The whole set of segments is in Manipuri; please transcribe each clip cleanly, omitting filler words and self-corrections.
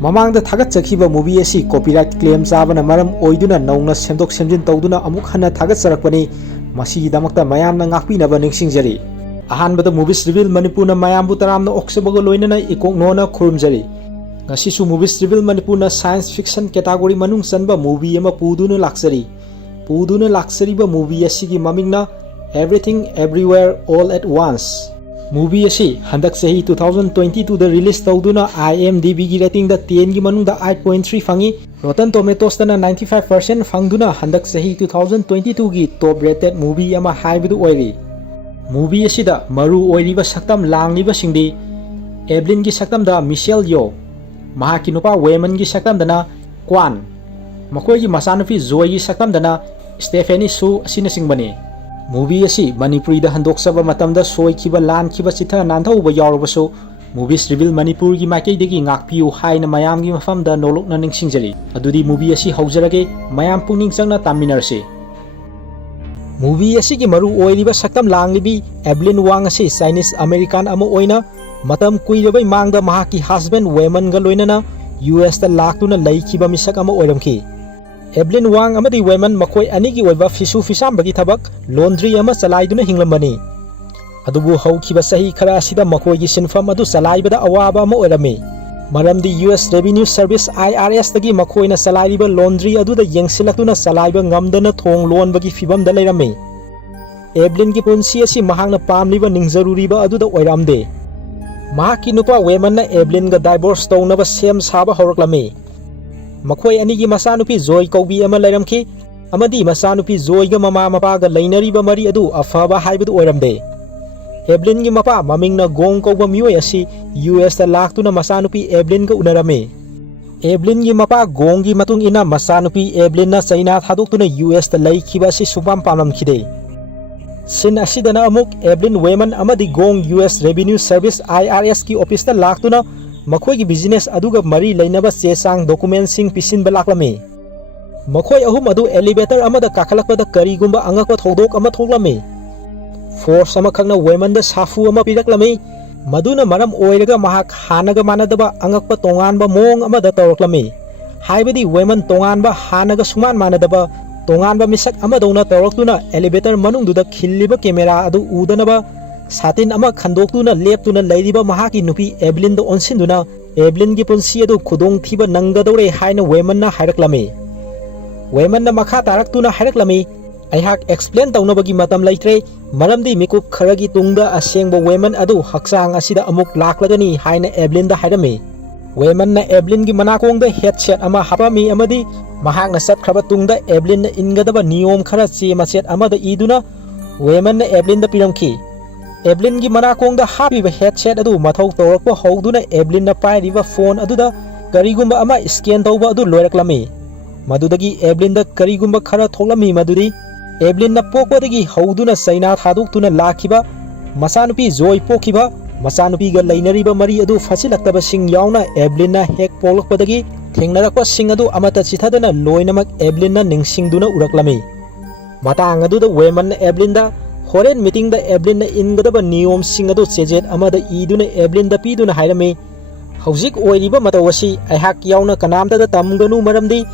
ꯃꯃꯥꯡꯗ ꯊꯥꯒꯠꯆꯈꯤꯕ ꯃꯨꯚꯤ ꯑꯁꯤ ꯀꯣꯄꯤꯔꯥꯏꯠ ꯀ꯭ꯂꯦꯝ ꯆꯥꯕꯅ ꯃꯔꯝ ꯑꯣꯏꯗꯨꯅ ꯅꯧꯅ ꯁꯦꯝꯗꯣꯛ ꯁꯦꯝꯖꯤꯟ ꯇꯧꯗꯨꯅ ꯑꯃꯨꯛ ꯍꯟꯅ ꯊꯥꯒꯠꯆꯔꯛꯄꯅꯤ ꯃꯁꯤꯒꯤꯗꯃꯛꯇ ꯃꯌꯥꯝꯅ ꯉꯥꯛꯄꯤꯅꯕ ꯅꯤꯡꯁꯤꯡꯖꯔꯤ ꯑꯍꯥꯟꯕꯗ ꯃꯨꯚꯤꯁ ꯔꯤꯚꯤꯜ ꯃꯅꯤꯄꯨꯔꯅ ꯃꯌꯥꯝꯕꯨ ꯇꯔꯥꯝꯅ ꯑꯣꯛꯆꯕꯒ ꯂꯣꯏꯅꯅ ꯏꯀꯣꯛꯅꯣꯅ ꯈꯨꯔꯨꯝꯖꯔꯤ ꯉꯁꯤꯁꯨ ꯃꯨꯚꯤꯁ ꯔꯤꯚꯤꯜ ꯃꯅꯤꯄꯨꯔꯅ ꯁꯥꯏꯟꯁ ꯐꯤꯛꯁꯟ ꯀꯦꯇꯥꯒꯣꯔꯤ ꯃꯅꯨꯡ ꯆꯟꯕ ꯃꯨꯚꯤ ꯑꯃ ꯄꯨꯗꯨꯅ ꯂꯥꯛꯆꯔꯤꯕ ꯃꯨꯚꯤ ꯑꯁꯤꯒꯤ ꯃꯃꯤꯡꯅ Everything Everywhere All at Once movie ꯑꯁꯤ ꯍꯟꯗꯛ ꯆꯍꯤ 2022ꯗ ꯔꯤꯂꯤꯖ ꯇꯧꯗꯨꯅ IMDbꯒꯤ ꯔꯦꯇꯤꯡꯗ 10ꯒꯤ ꯃꯅꯨꯡꯗ 8.3 ꯐꯪꯉꯤ Rotten Tomatoesꯗꯅ 95% ꯐꯪꯗꯨꯅ ꯍꯟꯗꯛ ꯆꯍꯤ 2022ꯒꯤ ꯇꯣꯞ ꯔꯦꯇꯦഡ് ꯃꯨꯚꯤ ꯑꯃ ꯍꯥꯏꯕꯗꯨ ꯑꯣꯏꯔꯤ ꯃꯨꯚꯤ ꯑꯁꯤꯗ ꯃꯔꯨ ꯑꯣꯏꯔꯤꯕ ꯁꯛꯇꯝ ꯂꯥꯡꯂꯤꯕꯁꯤꯡꯗꯤ ꯑꯦꯕ꯭ꯂꯤꯟꯒꯤ ꯁꯛꯇꯝꯗ ꯃꯤꯁꯦꯜ ꯌꯣ ꯃꯍꯥꯛꯀꯤ ꯅꯨꯄꯥ ꯋꯦꯃꯟꯒꯤ ꯁꯛꯇꯝꯗꯅ ꯀ꯭ꯋꯥꯟ ꯃꯈꯣꯏꯒꯤ ꯃꯆꯥꯅꯨꯄꯤ ꯖꯣꯏꯒꯤ ꯁꯛꯇꯝꯗꯅ ꯁ꯭ꯇꯦꯐꯦꯅꯤ ꯁꯨ ꯑꯁꯤꯅꯆꯤꯡꯕꯅꯤ ꯃꯨꯚꯤ ꯑꯁꯤ ꯃꯅꯤꯄꯨꯔꯤꯗ ꯍꯟꯗꯣꯛꯆꯕ ꯃꯇꯝꯗ ꯁꯣꯏꯈꯤꯕ ꯂꯥꯟꯈꯤꯕ ꯆꯤꯊ ꯅꯥꯟꯊꯧꯕ ꯌꯥꯎꯔꯕꯁꯨ ꯃꯨꯚꯤꯁ ꯔꯤꯚꯤꯜ ꯃꯅꯤꯄꯨꯔꯒꯤ ꯃꯥꯏꯀꯩꯗꯒꯤ ꯉꯥꯛꯄꯤꯌꯨ ꯍꯥꯏꯅ ꯃꯌꯥꯝꯒꯤ ꯃꯐꯝꯗ ꯅꯣꯂꯨꯛꯅ ꯅꯤꯡꯁꯤꯡꯖꯔꯤ ꯑꯗꯨꯗꯤ ꯃꯨꯚꯤ ꯑꯁꯤ ꯍꯧꯖꯔꯒꯦ ꯃꯌꯥꯝ ꯄꯨꯛꯅꯤꯡ ꯆꯪꯅ ꯇꯥꯃꯤꯟꯅꯔꯁꯤ ꯃꯨꯚꯤ ꯑꯁꯤꯒꯤ ꯃꯔꯨ ꯑꯣꯏꯔꯤꯕ ꯁꯛꯇꯝ ꯂꯥꯡꯂꯤꯕꯤ ꯑꯦꯕ꯭ꯂꯤꯟ ꯋꯥꯡ ꯑꯁꯤ ꯆꯥꯏꯅꯤꯁ ꯑꯃꯦꯔꯤꯀꯥꯟ ꯑꯃ ꯑꯣꯏꯅ ꯃꯇꯝ ꯀꯨꯏꯔꯕꯩ ꯃꯥꯡꯗ ꯃꯍꯥꯛꯀꯤ ꯍꯁꯕꯦꯟ ꯋꯦꯃꯟꯒ ꯂꯣꯏꯅꯅ USꯗ ꯂꯥꯛꯇꯨꯅ ꯂꯩꯈꯤꯕ ꯃꯤꯁꯛ ꯑꯃ ꯑꯣꯏꯔꯝꯈꯤ एब्लिन वांग अमदी वेमन मखोय अनिगी ओइबा फिसु फिसामबगी थबक लॉन्ड्री अमा चलाइदुना हिंगलमबनी अदुबु हौखिबा सही खरा असिदा मखोयगी सिनफम अदु चलाइबदा अवाबा अमा ओइरमे मरमदी US रेवेन्यू सर्विस IRS दगी मखोयना चलाइबा लॉन्ड्री अदुदा यंगसिलक्तुना चलाइबा ngamdana थोंग लोनबगी फिबमदा लेरमे एब्लिन की पुंसी असि महांगना पामलिबा निंगजरुरिबा अदुदा ओइरामदे महाकी नुपा वेमनना एब्लिन गा डाइवोर्स तौनबा सेम साबा हौरक्लमे मखोय अनिगी मसानुपी जोय कौबी अमा लैरमखी अमदी मसानुपी जोयगा ममा मपागा लैनरिबा मरी अदु अफाबा हाइबदु ओइरमदे एब्लिन गी मपा ममिंगना गोंग कौबा मियोय असि US दा लाक्तुना मसानुपी एब्लिन गा उनरमे एब्लिन गी मपा गोंग गी मतुंग इना मसानुपी एब्लिन ना चाइना थादोक्तुना US दा लैखिबा असि सुपाम पामलमखिदे सिन असिदना अमुक एब्लिन वेमन अमदी गोंग US रेवेन्यू सर्विस IRS की ऑफिस दा लाक्तुना मखोय की बिजनेस अदुगा मरी लैनबा चेचांग डॉक्यूमेंट्सिंग पिसिनबा लाक्लमे मखोय अहुम अदु एलिवेटर अमदा काखलकपदा करीगुंबा अंगकवा थौदोक अमा थोक्लमे फोर्स अमा खंगना वेमन दा साफु अमा पिरक्लमे मदुना मरम ओइरगा महाक हानगा मानदबा अंगकवा तोंगानबा मोंग अमदा तौरक्लमे हाइबदी वेमन तोंगानबा हानगा सुमान मानदबा तोंगानबा मिसक अमदौना तौरक्तुना एलिवेटर मनुंगदुदा खिल्लिबा कैमरा अदु उदनबा सातिन अमा खंदोक्तुना लेप्तुना लैरिबा महाकी नुपी एब्लिन दो ओनसिनदुना एब्लिन की पुंसी अदु खुदोंग थीबा नंगदौरे हाइना वेमनना हाइरक्लमे वेमनना मखा तारक्तुना हाइरक्लमे अयहाक एक्सप्लेन तौनबगी मतम लैत्रे मरमदी मिकुप खरगी तुंगदा असेंगबा वेमन अदु हक्सांग असिदा अमुक लाक्लगनी हाइना एब्लिन दा हाइरमे वेमनना एब्लिन की मनाकोंगदा हेडसेट अमा हापामी अमदी महाकना सत्खरबा तुंगदा एब्लिन इनगदबा नियम खरा चे मसेट अमदा इदुना वेमनना एब्लिन दा पिरमखी एब्लिन की मनाकोंगदा हापीबा हेडसेट अदु मथौ तौरक्पा हौदुना एब्लिन ना पाइरिबा फोन अदुदा करीगुंबा अमा स्कैन तौबा अदु लोयरक्लमे मदुदगी एब्लिन दा करीगुंबा खरा थोक्लमी मदुदी एब्लिन ना पोकपदगी हौदुना चाइना थादोक्तुना लाखिबा मसानुपी जोय पोखिबा मसानुपीगा लैनरिबा मरी अदु फसिलक्तबा सिंग यावना एब्लिन ना हेक पोलक्पदगी थेंगनरक्पा सिंग अदु अमता चिथादना लोयनमक एब्लिन ना निंगसिंगदुना उरक्लमे मतांग अदुदा वेमन एब्लिन दा होरेन मीटिंग दा एब्लिन ना इनगदबा नियम सिंग अदु चेजेट अमदा इदुना एब्लिन दा पीदुना हाइरमे हौजिक ओइरिबा मतवसी अयहाक यावना कनामदा तमगनु मरमदी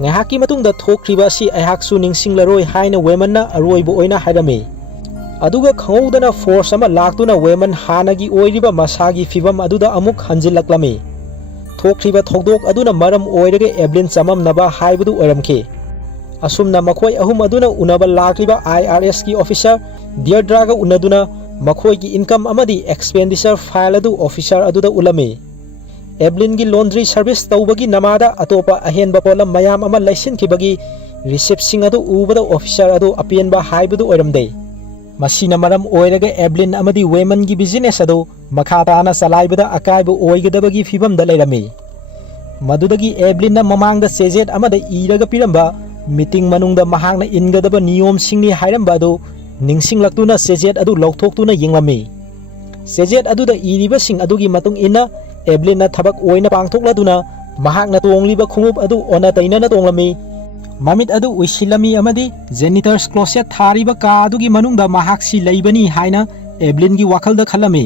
ngahaki matungda thokriba si ayhaksu ningsinglaroi haina wemanna aroibo oina hairame aduga khangudana force ama laktuna weman hanagi oiriba masagi fibam aduda amuk hanjilaklame thokriba thodok aduna maram oirage eblin chamam naba haibudu oiramke asumna makhoi ahum aduna unaba lakriba IRS ki officer Deirdre ga unaduna makhoi ki income amadi expenditure file adu officer aduda ulame एब्लिन की लॉन्ड्री सर्विस तौबगी नमादा अतोपा अहेनबा पोलम मयाम अमा लैसिनखिबगी रिसिप्टसिंग अदु उबदा ऑफिसर अदु अपेनबा हाइबदु ओइरमदे मसीना मरम ओइरगे एब्लिन अमदी वेमन की बिजनेस अदु मखाताना चलाइबदा अकाइबो ओइगदबगी फिबमदा लेरमे मदुदगी एब्लिन ममांगदा सेजेट अमदा इरगा पिरमबा मीटिंग मनुंगदा महांगना इनगदबा नियम सिंगनी हाइरमबा अदु निंगसिंगलक्तुना सेजेट अदु लौथोक्तुना यंगलमे सेजेट अदुदा इरिबा सिंग अदुगी मतुंग इना एब्लिन ना थबक ओइना पांगथोक्लादुना महाकना तोंगलिबा खुंगुप अदु ओना तैनाना तोंगलमी ममित अदु उइसिलमी अमदी जेनिटर्स क्लोसेट थारिबा का अदुगी मनुंगदा महाकसी लैबनी हाइना एब्लिन की वाखलदा खलमे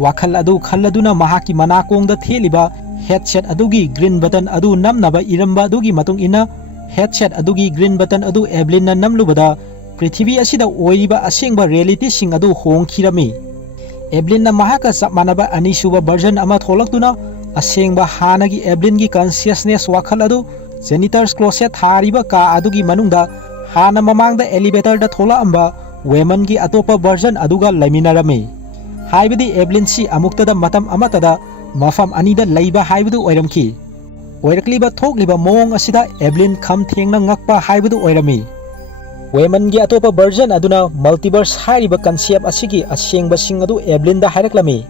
वाखल अदु खल्लदुना महाकी मनाकोंगदा थेलिबा headset adugi green button adu namnaba iramba adugi matung ina headset adugi green button adu Evelyn na namlubada Prithivi asida oiriba asengba reality sing adu hongkhirami. Evelyn na mahaka sapmanaba anisuba version ama tholaktuna asengba hanagi Evelyn gi consciousness wakhal adu janitor's closet thariba ka adugi manungda hana mamangda elevator da thola amba women gi atopa version aduga laiminarami. Haibadi Evelyn si amuktada matam amatada mafam anida laiba haibadu oiramki. Oirakliba thokliba mong asida Evelyn kham thengna ngakpa haibadu oirami. Women gi atopa version aduna multiverse hariba concept asigi asengba sing adu Evelyn da haireklami.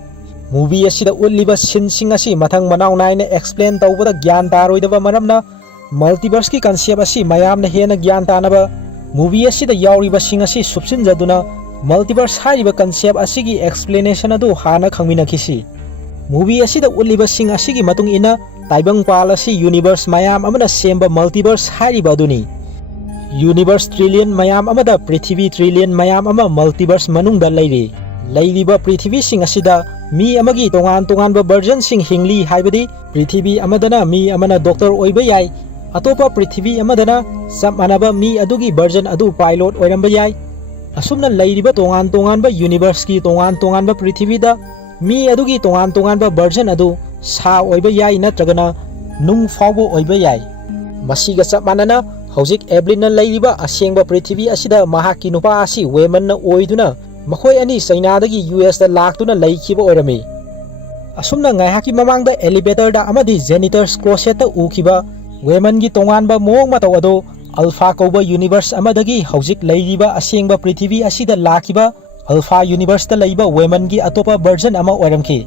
Movie asida ulliba sin sing asi mathang manau naina explain tawbada gyan taroidaba maramna multiverse ki concept asi mayamna hena gyan tanaba movie asida yauriba sing asi subsin jaduna multiverse hariba concept asigi explanation adu hana khangmina kisi. Movie asida ulliba sing asigi matung ina taibang palasi universe mayam amana semba multiverse hariba aduni. Universe trillion mayam amada Prithivi trillion mayam ama multiverse manungda leiri. Leiriba Prithivi sing asida mi amagi tongan ba version sing hingli haibadi Prithivi amadana mi amana doctor oiba yai atopa Prithivi amadana sap manaba mi adugi version adu pilot oiramba yai. Asumna leiriba tongan ba universe ki tongan ba Prithivi da mi adugi tongan ba version adu sa oiba yai natragana nung fawbo oiba yai. Masiga sap manana hojik Evelyn na leiriba asengba Prithivi asida mahaki nupa asi women na oiduna makhoi ani China-dagi US da laktuna leikhiba oirami. Asumna ngaihaki mamangda elevator da amadi janitor's closet ta ukhiba women gi tonganba mong mataw ado alpha kauba universe amadagi hojik leiriba asengba Prithivi asida lakhiba alpha universe ta leiba women gi atopa version ama oiramki.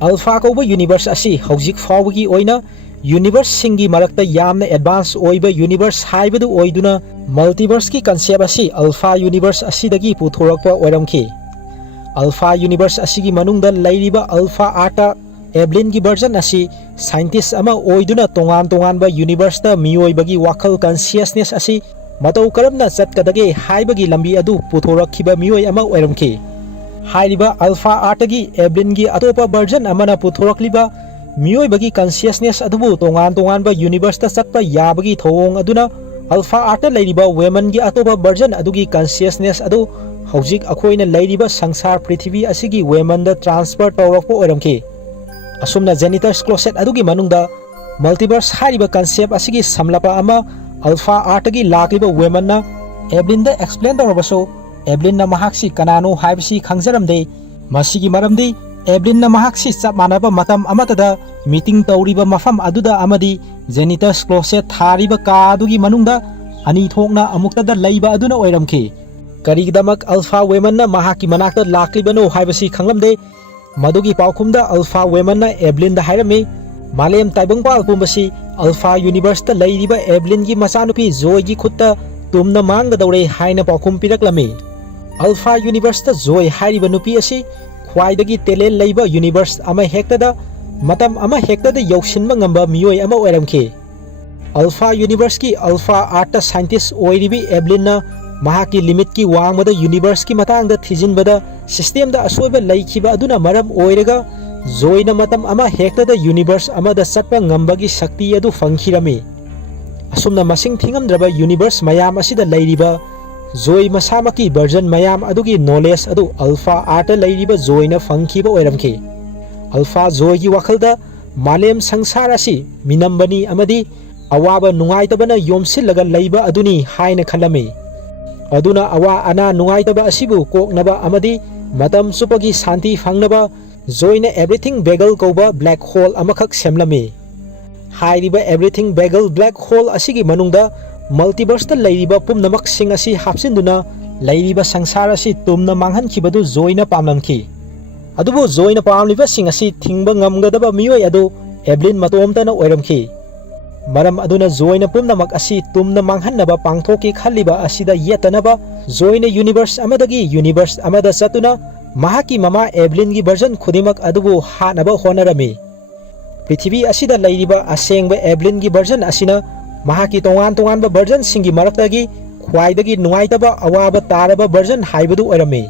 Alpha kauba universe asi hojik fawgi oina universe singi marakta yamna advance oiba universe haibadu oiduna multiverse ki concept asi alpha universe asidagi puthorakpa oiramki. Alpha universe asigi manungda leiriba alpha ata Evelyn gi version asi scientist ama oiduna tongan ba universe ta mioibagi wakhal consciousness asi matau karamna chatkadage haibagi lambi adu puthorakhiba mioi ama oiramki. Hairiba alpha ata gi Evelyn gi atopa version amana puthorakliba mioibagi consciousness adubu tongan ba universe ta chatpa yabagi thong aduna alpha ata leiriba women gi atopa version adugi consciousness adu hojik akhoina leiriba sangsar Prithivi asigi women da transfer tawrakpa oiramki. Asumna janitor's closet adugi manungda multiverse hariba concept asigi samlapa ama alpha ata gi lakliba women na Evelyn da explain tawrabaso Evelyn na mahaksi kanano haibsi khangjaramde masigi maramdi Evelyn na mahaksi chap manaba matam amatada meeting tawriba mafam aduda amadi janitor's closet thariba ka adugi manungda ani thokna amuktada leiba aduna oiramki. Karigidamak alpha women na mahaki manakta laklibano haibasi khanglamde madugi paukhumda alpha women na Evelyn da hairami. Malem taibangpal pumbasi alpha universe ta leiriba Evelyn gi machanupi Joy gi khutta tumna manggadawre haina paukhum piraklami. Alpha universe ta Joy hairiba nupi asi khwaidagi talent leiba universe ama hektada matam ama hektada yausinba ngamba mioi ama oiramki. Alpha universe ki alpha art scientist oiribi Evelyn na mahaki limit ki wangmada universe ki matangda thijinbada system da asoiba leikhiba aduna maram oiraga Joy na matam ama hektada universe ama da chatpa ngambagi shakti adu fangkhirami. Asumna masing thingamdraba universe mayam asida leiriba Joy masamaki version mayam adugi knowledge adu alpha ata leiriba Joy na fangkhiba oiramki. Alpha Joy gi wakhalda malem sangsara si minambani amadi awaba nungaitabana yomsillaga leiba aduni haina khalami. Aduna awa ana nungaitaba asibu koknaba amadi matam supagi santi fangnaba Joy na everything bagel kauba black hole amakhak semlami. Hairiba everything bagel black hole asigi manungda multiverse ta leiriba pumnamak sing asi hapsinduna leiriba sangsara si tumna manghankhibadu Joy na pamlamki. Adubu Joy na pamliba sing asi thingba ngamgadaba mioi adu Evelyn matomta na oiramki. Maram aduna Joy na pumnamak asi tumna manghannaba pangthoki khaliba asida yetanaba Joy na universe amada satuna mahaki mama Evelyn gi version khudimak adubu hanaba honarami. Prithivi asida leiriba asengba Evelyn gi version asina mahaki tongan ba version singi maraktagi khwaidagi nungaitaba awaba taraba version haibadu oirami.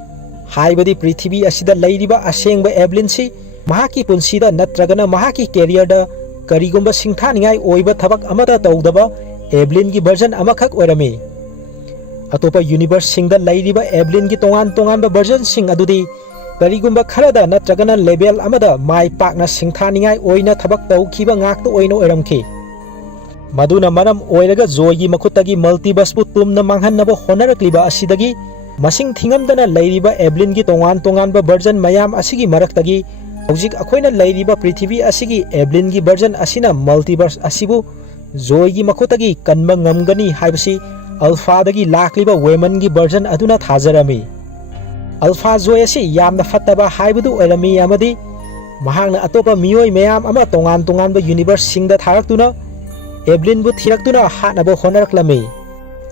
Haibadi Prithivi asida leiriba asengba Evelyn si mahaki punsida natragana mahaki career da karigumba singthaningai oiba thabak amada tawdaba Evelyn gi version amakhak oirami atopa universe singda lairiba Evelyn gi tongan version sing adudi karigumba kharada natragana level amada mai pakna singthaningai oina thabak tawkhiba ngakta oina oiramki maduna maram oiraga joy gi makhutagi multiverse pu tumna manghanaba honarakliba asidagi masing thingamdana lairiba Evelyn gi tongan version mayam asigi maraktagi hojik akoina lairiba prithvi asigi Evelyn gi version asina multiverse asibu joy gi makhutagi kanma ngamgani haibasi alpha dagi lakliba women gi version aduna thajarami alpha joy asi yamna fattaba haibadu oirami amadi mahangna atopa miyoi mayam ama tongan ba universe singda tharaktuna Evelyn bu thiraktuna hanaba honaraklami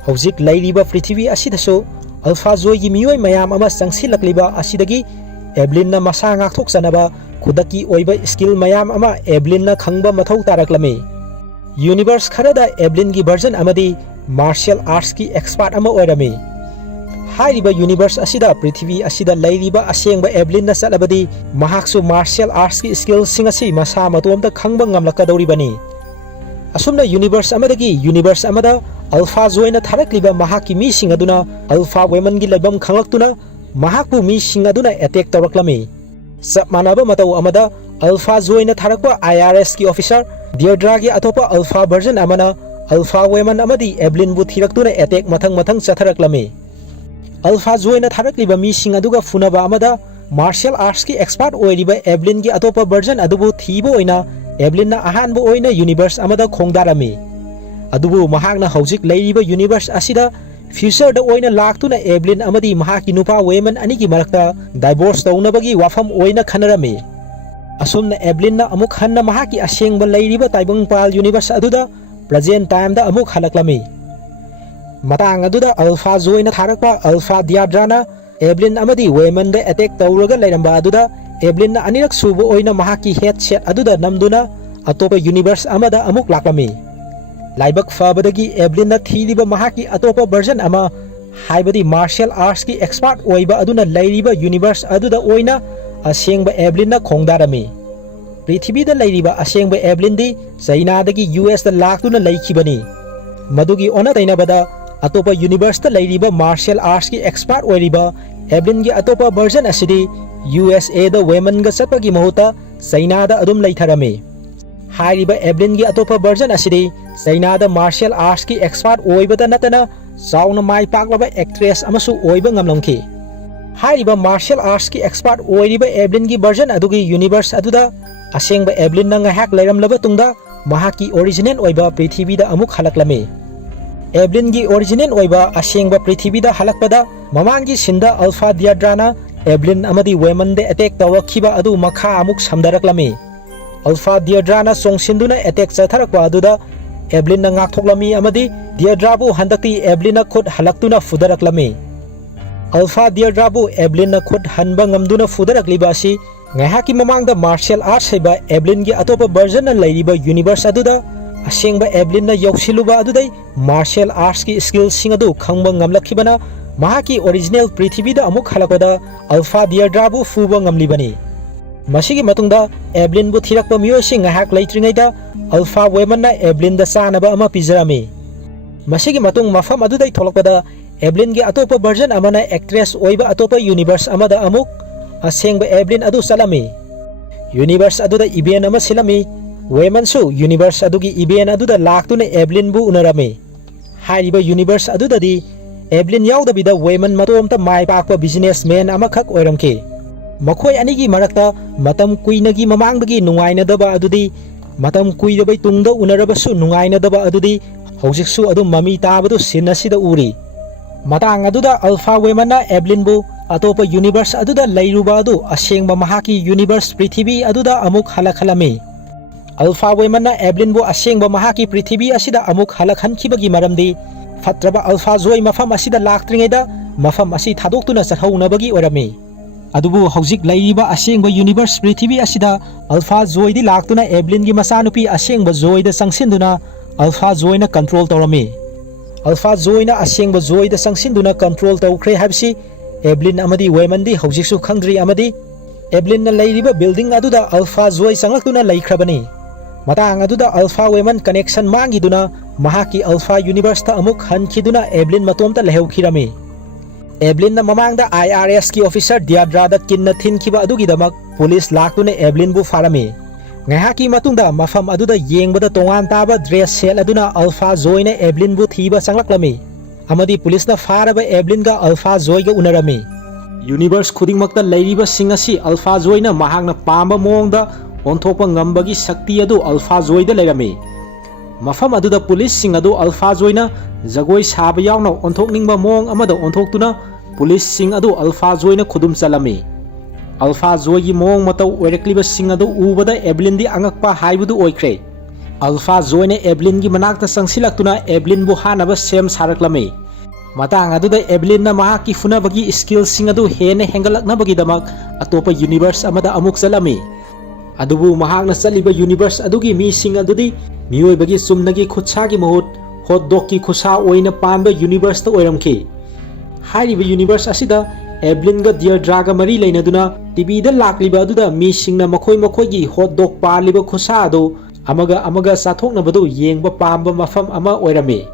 hojik lairiba prithvi asidasu alpha joy gi miyoi mayam ama sangsilakliba asidagi Evelyn na masa ngakthok sanaba khudaki oiba skill mayam ama Evelyn na khangba mathau taraklami universe kharada Evelyn gi version amadi martial arts ki expert ama oirami hairiba universe asida prithvi asida lairiba asengba Evelyn na salabadi mahaksu martial arts ki skill singasi masa matomta khangba ngamlakadoribani asumna universe amadagi universe amada alpha joy na tharakliba mahaki mi sing aduna alpha women gi labam khanglaktuna mahakpu mi sing aduna attack tawraklami sab manaba matau amada alpha joy na tharakpa IRS ki officer Deirdre gi atopa alpha version amana alpha women amadi Evelyn bu thiraktuna attack mathang chatharaklami alpha joy na tharakliba mi sing aduga funaba amada martial arts ki expert oiriba Evelyn gi atopa version adubu thibo oina Evelyn na ahanbo oina universe amada khongdarami adubu mahakna hojik lairiba universe asida future da oina laktuna Evelyn amadi mahaki nupa women anigi marakta divorce taunabagi wafam oina khanarami asumna Evelyn na amuk hanna mahaki asengba lairiba taibangpal universe aduda present time da amuk halaklami matang aduda alpha joy na tharakpa alpha Deirdre Evelyn amadi women da attack tawraga lairamba aduda Evelyn na anirak subo oina mahaki headset aduda namduna atopa universe amada amuk laklami laibak fabadagi Evelyn na thiliba mahaki atopa version ama haibadi martial arts ki expert oiba aduna lairiba universe aduda oina asengba Evelyn na khongdarami prithvi da lairiba asengba Evelyn di China dagi US da laktuna laikhibani madugi ona tainabada atopa universe da lairiba martial arts ki expert oiriba Evelyn gi atopa version asidi USA da women ga satpagi mahuta China da adum laitharami hairiba Evelyn gi atopa version asidi China da martial arts ki expert oibada natana sauna mai paklaba actress amasu oiba ngamlamki hairiba martial arts ki expert oiriba Evelyn gi version adugi universe aduda asengba Evelyn na ngahak lairamlaba tungda mahaki original oiba prithvi da amuk halaklami Evelyn gi original oiba asengba prithvi da halakpada mamangi sinda alpha Deirdre Evelyn amadi women de attack tawakhiba adu makha amuk samdaraklami alpha Deirdre na songsinduna attack chatharakpa aduda Evelyn na ngakhoklami amadi Deirdre bu handakti Evelyn na khud halaktuna fudaraklami alpha Deirdre bu Evelyn na khud hanba ngamduna fudarakliba asi ngahaki mamangda martial arts heba Evelyn gi atopa version na lairiba universe aduda asengba Evelyn na yausiluba adudai martial arts ki skills sing adu khangba ngamlakhibana mahaki original prithvi da amuk halakada alpha Deirdre bu fuba ngamlibani masigi matungda Evelyn bu thirakpa miyoi sing ngahak laitringaida alpha women na Evelyn da sanaba ama pizarami masigi matung mafam adudai tholakpada Evelyn gi atopa version amana actress oiba atopa universe amada amuk asengba Evelyn adu salami universe aduda event ama silami women su universe adugi event aduda laktuna Evelyn bu unarami hairiba universe aduda di Evelyn yaudabida women matomta mai pakpa businessman amakhak oiramki makhoi anigi marakta matam kuinagi mamangdagi nungainadaba adudi matam kuidabai tungda unarabasu nungainadaba adudi hojiksu adu mami tabadu sinasida uri matang aduda alpha women na Evelyn bu atopa universe aduda lairuba adu asengba mahaki universe prithvi aduda amuk halakhalami alpha women na Evelyn bu asengba mahaki prithvi asida amuk halakhankhibagi maramdi fatraba alpha joy mafam asida laktringaida mafam asi thadoktuna chathaunabagi orami adubu hojik lairiba asengba universe prithvi asida alpha joy di laktuna Evelyn gi masanupi asengba joy da sangsinduna alpha joy na control tawrami alpha joy na asengba joy da sangsinduna control tawkhre habsi Evelyn amadi women di hojiksu khangdri amadi Evelyn na layriba building aduda Alpha Joy sangaktuna laykrabani. Matang aduda Alpha Women connection mangiduna mahaki Alpha Universe ta amuk hankiduna Evelyn matomta lehawkhirami. Evelyn na mamangda IRS ki officer Diadra da kinna thinkiba adugidamak police laktuna Evelyn bu farami. Ngahaki matungda mafam aduda yengbada tongan taba dress sel aduna Alpha Joy na Evelyn bu thiba sanglakami. Amadi police na faraba Evelyn ga Alpha Joy ga unarami. Universe khudingmakta layriba singasi Alpha Joy na mahangna pamba mongda onthokpa ngambagi shakti adu Alpha Joy da leirami. Mafam aduda police sing adu Alpha Joy na jagoi saba yauna onthokningba mong amada onthoktuna police sing adu Alpha Joy na khudum chalami. Alpha Joy gi mong matau oirekliba sing adu ubada Evelyn di angakpa haibudu oikre. Alpha Joy na Evelyn gi manakta sangsilaktuna Evelyn bu hanaba sem saraklami. Matang aduda Evelyn na mahaki funabagi skill sing adu hene hengalaknabagi damak atopa universe amada amuk chalami. Adubu mahakna chaliba universe adugi mi sing adudi miyoibagi sumnagi khutsa gi mahut hot dog ki khusa oina panba universe ta oiramki. Hairiba universe asida Evelyn ga Deirdre ga mari leinaduna TV da lakliba aduda mi singna makhoi gi hot dog parliba khusa adu amaga sathoknabadu yengba pamba mafam ama oirami.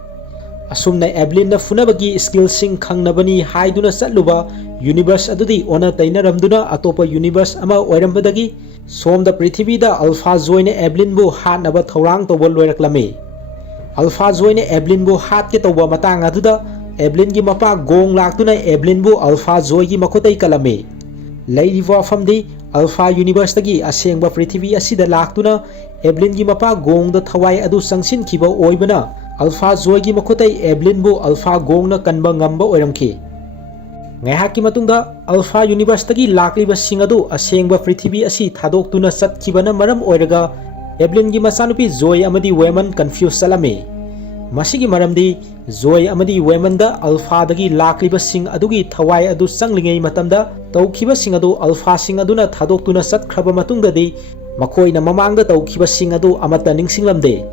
Asumna Evelyn na funabagi skill sing khangnabani haiduna chatluba universe adudi ona tainaramduna atopa universe ama oirambadagi Som da Prithvi da Alpha Joy na Evelyn bu hat naba thorang tawal loiraklami. Alpha Joy na Evelyn bu hat ke tawba matang aduda Evelyn gi mapa gong laktuna Evelyn bu Alpha Joy gi makotai kalami. Layriba famdi Alpha Universe tagi asengba Prithvi asida laktuna Evelyn gi mapa gong da thawai adu sangsin khiba oibana Alpha Joy gi makotai Evelyn bu Alpha gong na kanba ngamba oiramki. Ngahaki matungda Alpha Universe tagi lakliba sing adu asengba Prithvi asi thadoktuna chatkibana maram oiraga Evelyn gi masanupi Joy amadi Women confuse salami. Masigi maramdi Joy amadi Women da Alpha dagi lakliba sing adugi thawai adu sanglingai matamda tawkhiba sing adu Alpha sing aduna thadoktuna chatkraba matungda di makoi na mamangda tawkhiba sing adu amata ningsinglamde.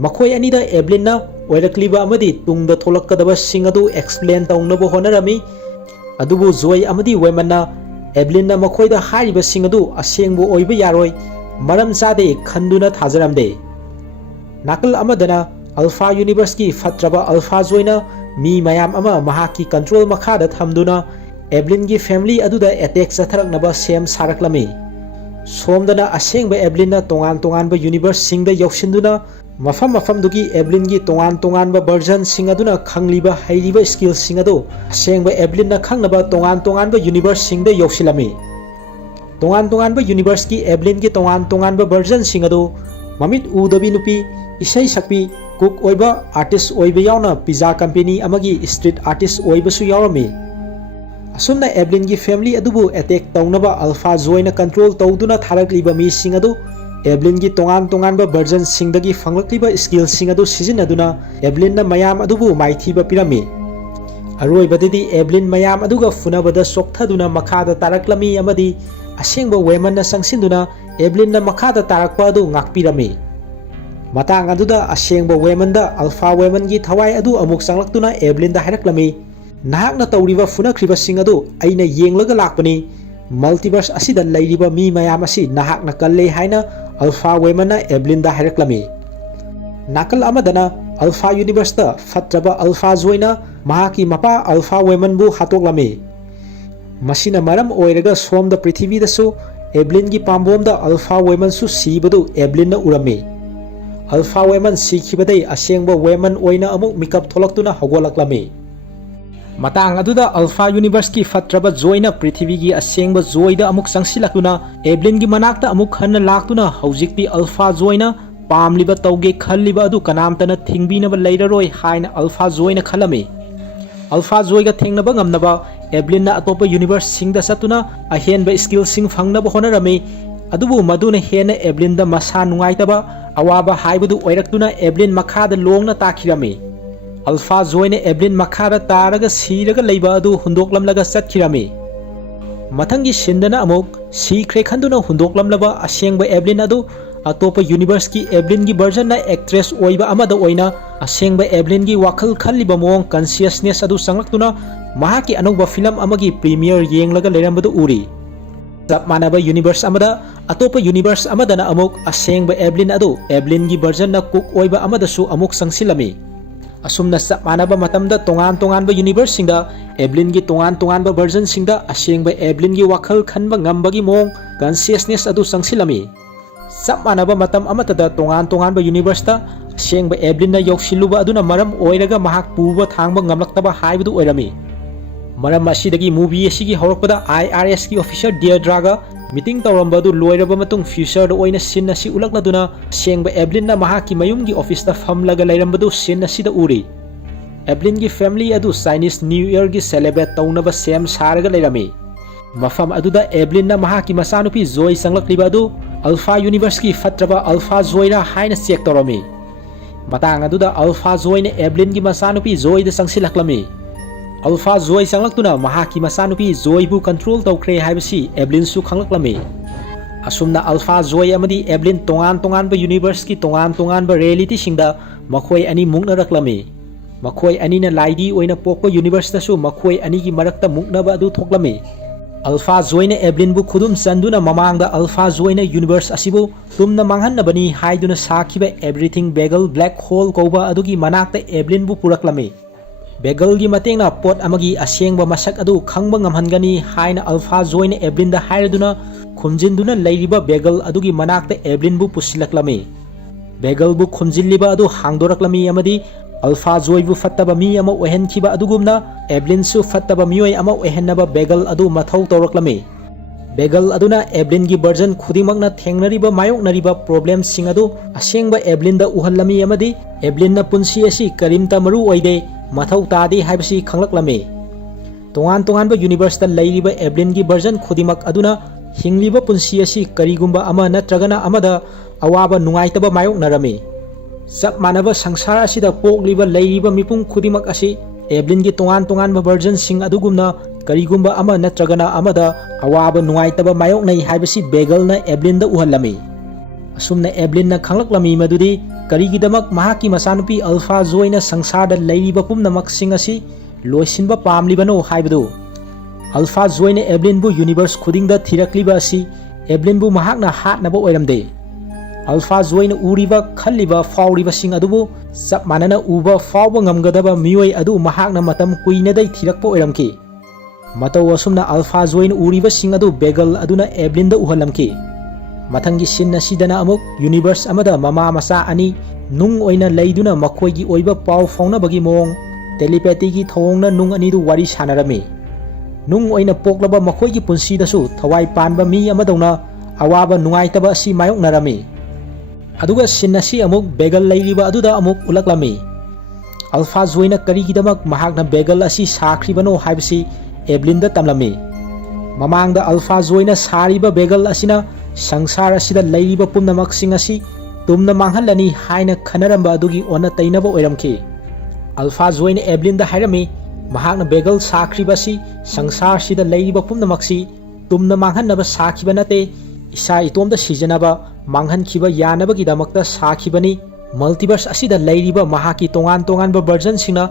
Makoi anida Evelyn na oirakliba amadi tungda tholakadaba sing adu explain tawnabo honarami. Adubu Joy amadi Women na Evelyn na makhoi da hariba sing adu asengbo oiba yaroi maram chade khanduna thajaramde. Nakal amadana Alpha Universe ki fatraba Alpha Joy na mi mayam ama mahaki control makhada thamduna Evelyn gi family aduda attack chatharaknaba sem saraklami. Somdana asengba Evelyn na tongan ba universe singda yoksinduna mafam dugi Evelyn gi tongan ba version sing aduna khangliba hairiba skill sing adu asengba Evelyn na khangnaba tongan ba universe singda yoksilami. Tongan ba universe ki Evelyn gi tongan ba version sing adu mamit udabi nupi isai sakpi cook oiba artist oiba yauna pizza company amagi street artist oiba su yaurami. Asumna Evelyn gi family adubu attack tawnaba Alpha Joy na control tawduna tharakliba mi sing adu Evelyn gi tongan ba version singdagi fanglakliba skill sing adu sizinaduna Evelyn na mayam adubu maithiba pirami. Aroibadidi Evelyn mayam aduga funabada sokthaduna makhada taraklami amadi asengba Women na sangsinduna Evelyn na makhada tarakpa adu ngakpirami. Matang aduda asengba Women da Alpha Women gi thawai adu amuk sanglaktuna Evelyn da haraklami. Nahakna tawriba funakriba sing adu aina yenglaga lakpani. Multiverse asida layriba mi mayam asi nahakna kalle haina Alpha Women na Evelyn da haraklami. Nakal amadana Alpha Universe da fatraba Alpha Joy na mahaki mapa Alpha Women bu hatoklami. Masina maram oiraga som da Prithvi da su Evelyn gi pambom da Alpha Women su sibadu Evelyn na urami. Alpha Women sikhibadai asengba Women oina amuk mikap tholaktuna hagolaklami. Matang aduda Alpha Universe ki fatraba Joy na Prithvi gi asengba Joy da amuk sangsilakuna Evelyn gi manakta amuk hanna laktuna haujikpi Alpha Joy na pamliba tawge khalliba adu kanamtana thingbinaba leiraroi haina Alpha Joy na khalami. Alpha Joy ga thengnaba ngamnaba Evelyn na atopa universe singda satuna ahenba skill sing fangnaba honarami. Adubu maduna hena Evelyn da masa nungaitaba awaba haibadu oiraktuna Evelyn makhada longna takhirami. Alpha Joy na Evelyn makhada taraga siraga leiba adu hundoklamlaga chatkirami. Mathangi sindana amuk sikre khanduna hundoklamlaba asengba Evelyn adu atopa universe ki Evelyn gi version na actress oiba amada oina asengba Evelyn gi wakhal khalliba mong consciousness adu sanglaktuna mahaki anauba film amagi premiere yenglaga leirambadu uri. Chap manaba universe amada atopa universe amadana amuk asengba Evelyn adu Evelyn gi version na cook oiba amada su amuk sangsilami. Asumna chap manaba matamda tongan ba universe singda Evelyn gi tongan ba version singda asengba Evelyn gi wakhal khanba ngambagi mong consciousness adu sangsilami. Chap manaba matam amatada tongan ba universe ta asengba Evelyn na yoksiluba aduna maram oiraga mahak puba thangba ngamlaktaba haibudu oirami. Maram asidagi movie asigi haurakpada IRS ki officer Deirdre meeting tawrambadu loiraba matung future da oina scene asi ulakladuna sengba Evelyn na mahaki mayumgi office ta famlaga lairambadu scene asida uri. Evelyn gi family adu Chinese New Year gi celebrate tawnaba sem saraga lairami. Mafam aduda Evelyn na mahaki masanupi Joy sanglakliba adu Alpha Universe ki fatraba Alpha Joy ra haina check tawrami. Matang aduda Alpha Joy na Evelyn gi masanupi Joy da sangsilaklami. Alpha Joy sanglakuna mahaki masanupi Joy bu control tawkre haibasi Evelyn su khanglaklami. Asumna Alpha Joy amadi Evelyn tongan ba universe ki tongan ba reality singda makhoi ani mungnaraklami. Makhoi ani na laidi oina pokpa universe ta su makhoi ani gi marakta muknaba adu thoklami. Alpha Joy na Evelyn bu khudum sanduna mamangda Alpha Joy na universe asibu tumna manghannabani haiduna sakhiba everything bagel black hole koba adugi manakta Evelyn bu puraklami. Bagel gi matengna pot amagi asengba masak adu khangba ngamhangani haina Alpha Joy na Evelyn da hairaduna khumjinduna leiriba bagel adugi manakta Evelyn bu pusilaklami. Bagel bu khumjilliba adu hangdoraklami amadi Alpha Joy bu fattaba mi ama ohenkhiba adugumna Evelyn su fattaba mioi ama ohennaba bagel adu mathau tawraklami. Bagel aduna Evelyn gi version khudimakna thengnariba mayoknariba problem sing adu asengba Evelyn da uhallami amadi Evelyn na punsi asi karimta maru oide mathau tadi haibasi khanglaklami. Tongan ba universe ta leiriba Evelyn gi version khudimak aduna hingliba punsi asi karigumba ama natragana amada awaba nungaitaba mayoknarami. Chap manaba sangsara asida pokliba leiriba mipum khudimak asi Evelyn gi tongan ba version sing adugumna karigumba ama natragana amada awaba nungaitaba mayoknai haibasi Bagel na Evelyn da uhallami. Asumna Evelyn na khanglaklami madudi karigidamak mahaki masanupi Alpha Joy na sangsarda leiriba pumnamak sing asi loisinba pamlibano haibadu. Alpha Joy na Evelyn bu universe khudingda thirakliba asi Evelyn bu mahakna hatnaba oiramde. Alpha Joy na uriba khalliba fauriba sing adubu chap manana uba fauba ngamgadaba mioi adu mahakna matam kuinadai thirakpa oiramki. Matau asumna Alpha Joy na uriba sing adu Bagel aduna Evelyn da uhallamki. Mathangi sin asidana amuk universe amada mama masa ani nung oina leiduna makhoi gi oiba pau faunabagi mong telepathy gi thongna nung ani du wari sanarami. Nung oina poklaba makhoi gi punsi dasu thawai panba mi amadona awaba nungaitaba asi mayoknarami. Aduga sin asi amuk Bagel leiriba aduda amuk ulaklami. Alpha Joy na karigidamak mahakna Bagel asi sakribano haibasi Evelyn da tamlami. Mamangda Alpha Joy na sariba Bagel asina sangsara asida leiriba pumnamak sing asi tumna manghallani haina khanaramba adugi ona tainaba oiramki. Alpha Joy na Evelyn da hairami mahakna Bagel sakribasi sangsara sida leiriba pumnamaksi tumna manghannaba sakhiba nate isa itomda sijanaba manghankhiba yanabagi damakta sakhibani. Multiverse asida leiriba mahaki tongan ba version singna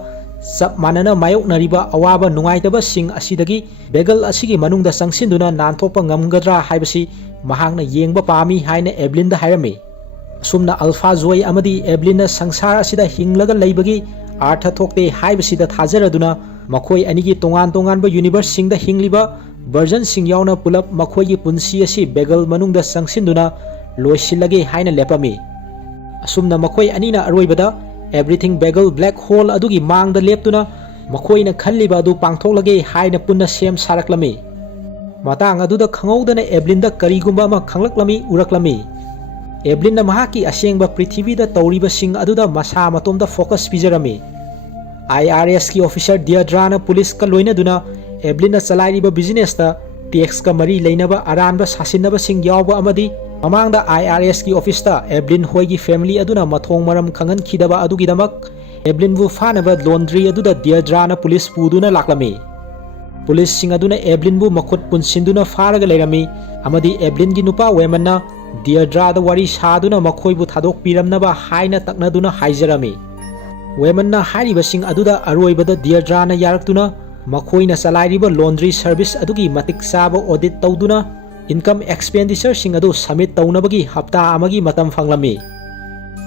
chap manana mayoknariba awaba nungaitaba sing asidagi Bagel asigi manungda sangsinduna nanthokpa ngamgadra haibasi mahakna yengba pami haina Evelyn da hairami. Asumna Alpha Joy amadi Evelyn na sangsara asida hinglaga leibagi artha thokte haibasida thajaraduna makhoi anigi tongan ba universe singda hingliba version sing yauna pulap makhoi gi punsi asi Bagel manungda sangsinduna loisilage haina lepami. Asumna makhoi anina aroibada everything Bagel black hole adugi mangda leptuna makhoi na khalliba adu pangthoklage haina punna sem saraklami. Matang aduda khangowdana Evelyn da karigumba ama khanglaklami uraklami. Evelyn na mahaki asengba prithvi da tawriba sing aduda masa matomda focus pijarami. IRS ki officer Deirdre na police ka loinaduna Evelyn na chalairiba business ta tax ka mari leinaba aranba sasinaba sing yawba amadi mamangda IRS ki office ta Evelyn hoi gi family aduna mathong maram khangan khidaba adugidamak Evelyn bu fanaba laundry aduda Deirdre na police puduna laklami. Police sing aduna Evelyn bu makhut punsinduna faraga leirami amadi Evelyn gi nupa wemanna Deirdre da wari saduna makhoi bu thadok piramnaba haina taknaduna haijarami. Wemanna hairiba sing aduda aroibada Deirdre na yaraktuna makhoi na chalairiba laundry service adugi matik saba audit tawduna income expenditure sing adu submit taunabagi hapta amagi matam fanglami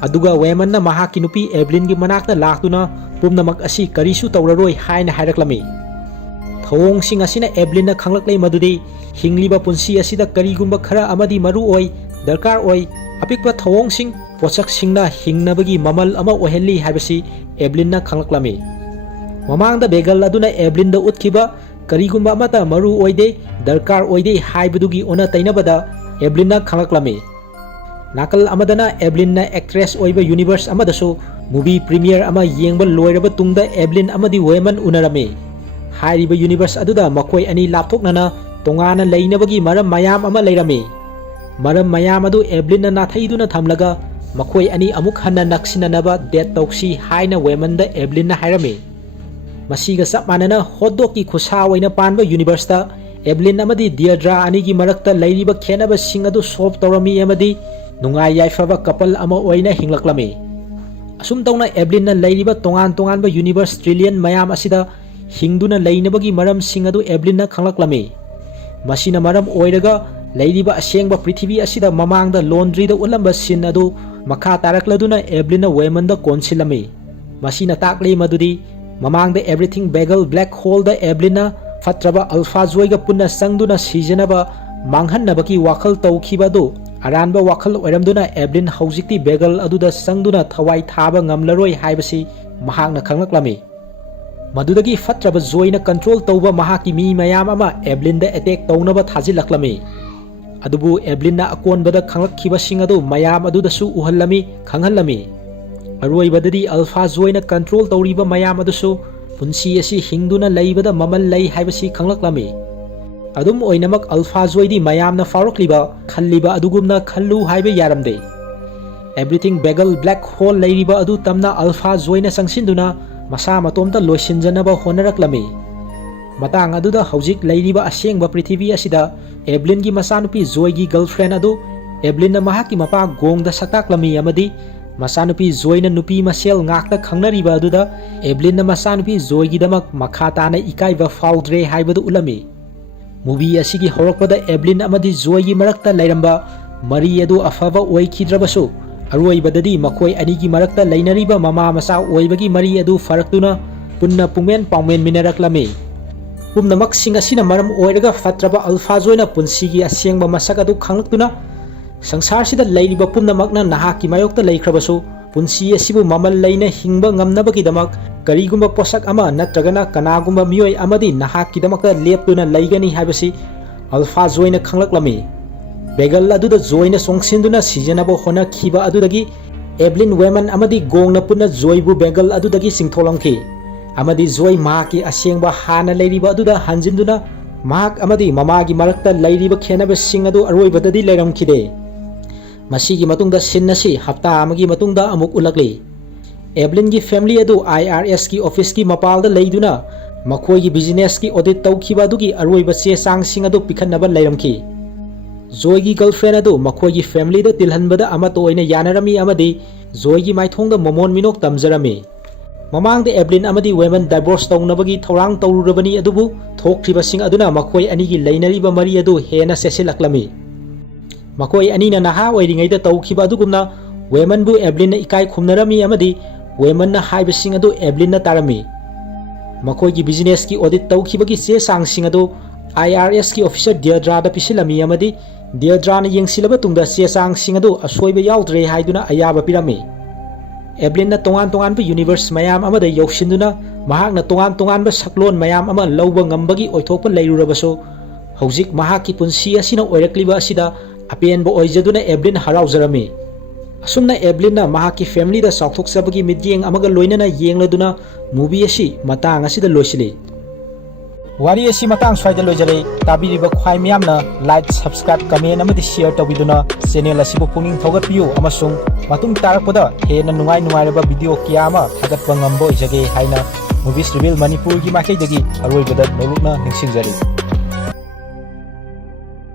aduga weman na mahaki nupi Evelyn gi manakna laktuna pumnamak asi karisu tauraroi haina hairaklami thawong sing asina Evelyn na khanglaklei madudi hingliba punsi asida karigumba khara amadi maru oi darkar oi apikpa thawong sing pochak singna hingnabagi mamal ama ohelli haibasi Evelyn na khanglaklami mamangda begal aduna Evelyn da utkiba karigumba amata maru oide darkar oide haibadugi ona tainabada Evelyn na khanglaklami nakal amadana Evelyn na actress oiba universe amadasu movie premiere ama yengba loiraba tungda Evelyn amadi weman unarami hairiba universe aduda makoi ani lapthoknana tongana leinabagi maram mayam ama leirami maram mayam adu Evelyn na nathaiduna thamlaga makoi ani amuk hanna naksinanaba date tauksi haina weman da Evelyn na hairami masiga sap manana hotdog ki khusa oina panba universe ta Evelyn amadi Deirdre ani gi marakta leiriba khenaba sing adu solve tawrami amadi nungai yaifaba couple ama oina hinglaklami asum tawna Evelyn na leiriba tongan tongan ba universe trillion mayam asida hingduna leinabagi maram sing adu Evelyn na khanglaklami masina maram oiraga leiriba asengba prithvi asida mamangda laundry da ulamba sin adu makha tarakladuna Evelyn na weman da konsilami masina takle madudi mamangda everything bagel black hole da Evelyn na fatraba alpha joy ga punna sangduna sijanaba manghannabaki wakhal tawkhiba du aranba wakhal oiramduna Evelyn haujikti bagel aduda sangduna thawai thaba ngamlaroi haibasi mahakna khanglaklami madudagi fatraba joy na control tawba mahaki mi mayam ama Evelyn da attack tawnaba thajilaklami adubu Evelyn na akonbada khanglakhiba sing adu mayam aduda su uhallami khanghalami aroibadadi alpha joy na control tawriba mayam adusu punsi asi hingduna leibada mamal lei haibasi khanglaklami adum oinamak alpha joy di mayam na farokliba khalliba adugumna khallu haibe yaramde everything bagel black hole leiriba adu tamna alpha joy na sangsinduna masa matomta loisinjanaba honaraklami matang aduda haujik leiriba asengba prithvi asida Evelyn gi masanupi joy gi girlfriend adu Evelyn na mahaki mapa gongda sataklami amadi masanupi joy na nupi masel ngakta khangnariba aduda Evelyn na masanupi joy gi damak makhata na ikaiba faudre haibadu ulami movie asigi horokpada Evelyn amadi joy gi marakta leiramba mari adu afaba oikhidrabasu aroibadadi makoi anigi marakta leinariba mama masa oibagi mari adu faraktuna punna pungmen pangmen minaraklami pumnamak singa sina maram oiraga fatraba alpha joy na punsigi asengba masak adu khanglaktuna sangsar sida leiriba pumnamakna nahaki mayokta leikhrabasu punsi asibu mamal leina hingba ngamnabagi damak karigumba posak ama natragana kanagumba miyoi amadi nahaki damakta leptuna leigani haibasi alpha joy na khanglaklami begal aduda joy na songsinduna sijanaba hona khiba adudagi Evelyn weman amadi gongna punna joy bu begal adudagi singtholangki amadi joy mahaki asengba hana leiriba aduda hanjinduna mahak amadi mamagi marakta leiriba khenaba sing adu aroibadadi leiramkhide masigi matungda sinnasi hapta amagi matungda amuk ulakli Evelyn gi family adu IRS ki office ki mapalda leiduna makoi gi business ki audit tawkhiba adugi aroiba che sang sing adu pikhanaba leiramki joy gi girlfriend adu makoi gi family da tilhanbada ama toina yanarami amadi joy gi maithongda momon minok tamjarami mamangda Evelyn amadi women divorce tawnabagi thorang tawrurabani adubu thokriba sing aduna makoi ani gi leinariba mari adu hena sesilaklami makoi anina naha oiringaida tawkhiba adugumna women bu Evelyn na ikai khumnarami amadi women na haiba sing adu Evelyn na tarami makoi gi business ki audit tawkhibagi che sang sing adu IRS ki officer Deirdre da pisilami amadi Deirdre na yengsilaba tungda che sang sing adu asoiba yaudre haiduna ayaba pirami Evelyn na tongan tongan ba universe mayam amada yaushinduna mahak na tongan tongan ba saklon mayam ama lawba ngambagi oithokpa leirurabaso haujik mahaki punsi asina oirakliba asida apenbo oijaduna Evelyn haraujarami asumna Evelyn na mahaki family da saukthokjabagi midyeng amaga loinana yengladuna movie asi matang asida loisili wari asi matang swaida loijare tabiriba khwai miyamna like subscribe comment amadi share tawiduna channel asibu pungning thogatpiyu amasung matung tarakpada hena nungai nungairaba video kiyama thagatpa ngambo ijage haina movies reveal manipur gi makai dagi aroibada nolukna ningsingjari